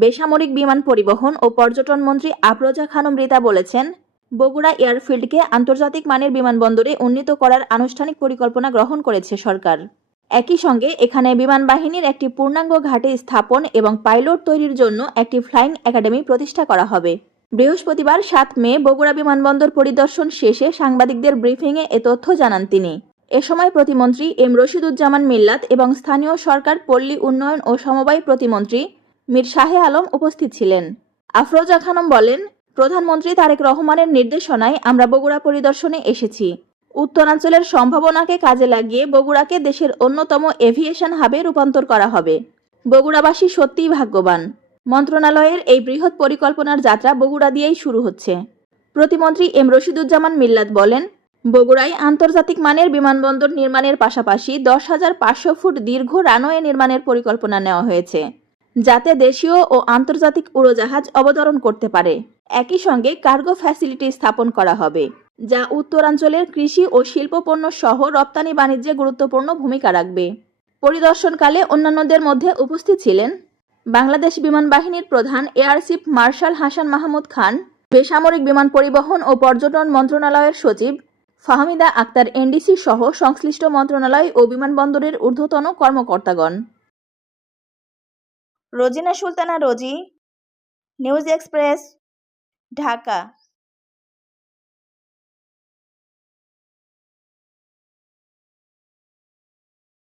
বেসামরিক বিমান পরিবহন ও পর্যটন মন্ত্রী আফরোজা খানম রিতা বলেছেন, বগুড়া এয়ারফিল্ডকে আন্তর্জাতিক মানের বিমানবন্দরে উন্নীত করার আনুষ্ঠানিক পরিকল্পনা গ্রহণ করেছে সরকার। একই সঙ্গে এখানে বিমান বাহিনীর একটি পূর্ণাঙ্গ ঘাঁটি স্থাপন এবং পাইলট তৈরির জন্য একটি ফ্লাইং একাডেমি প্রতিষ্ঠা করা হবে। বৃহস্পতিবার ৭ মে বগুড়া বিমানবন্দর পরিদর্শন শেষে সাংবাদিকদের ব্রিফিংয়ে এ তথ্য জানান তিনি। এ সময় প্রতিমন্ত্রী এম রশিদুজ্জামান মিল্লাত এবং স্থানীয় সরকার, পল্লী উন্নয়ন ও সমবায় প্রতিমন্ত্রী মীর শাহে আলম উপস্থিত ছিলেন। আফরোজা খানম বলেন, প্রধানমন্ত্রী তারেক রহমানের নির্দেশনায় আমরা বগুড়া পরিদর্শনে এসেছি। উত্তরাঞ্চলের সম্ভাবনাকে কাজে লাগিয়ে বগুড়াকে দেশের অন্যতম এভিয়েশন হাবে রূপান্তর করা হবে। বগুড়াবাসী সত্যিই ভাগ্যবান। মন্ত্রণালয়ের এই বৃহৎ পরিকল্পনার যাত্রা বগুড়া দিয়েই শুরু হচ্ছে। প্রতিমন্ত্রী এম রশিদুজ্জামান মিল্লাত বলেন, বগুড়ায় আন্তর্জাতিক মানের বিমানবন্দর নির্মাণের পাশাপাশি 10,500 ফুট দীর্ঘ রানওয়ে নির্মাণের পরিকল্পনা নেওয়া হয়েছে, যাতে দেশীয় ও আন্তর্জাতিক উড়োজাহাজ অবতরণ করতে পারে। একই সঙ্গে কার্গো ফ্যাসিলিটি স্থাপন করা হবে, যা উত্তরাঞ্চলের কৃষি ও শিল্প পণ্য সহ রপ্তানি বাণিজ্যে গুরুত্বপূর্ণ ভূমিকা রাখবে। পরিদর্শনকালে অন্যান্যদের মধ্যে উপস্থিত ছিলেন বাংলাদেশ বিমান বাহিনীর প্রধান air chief marshal Hasan Mahmud Khan, বেসামরিক বিমান পরিবহন ও পর্যটন মন্ত্রণালয়ের সচিব ফাহমিদা আক্তার এনডিসি সহ সংশ্লিষ্ট মন্ত্রণালয় ও বিমানবন্দরের ঊর্ধ্বতন কর্মকর্তাগণ। রোজিনা সুলতানা রোজি, নিউজ এক্সপ্রেস, ঢাকা।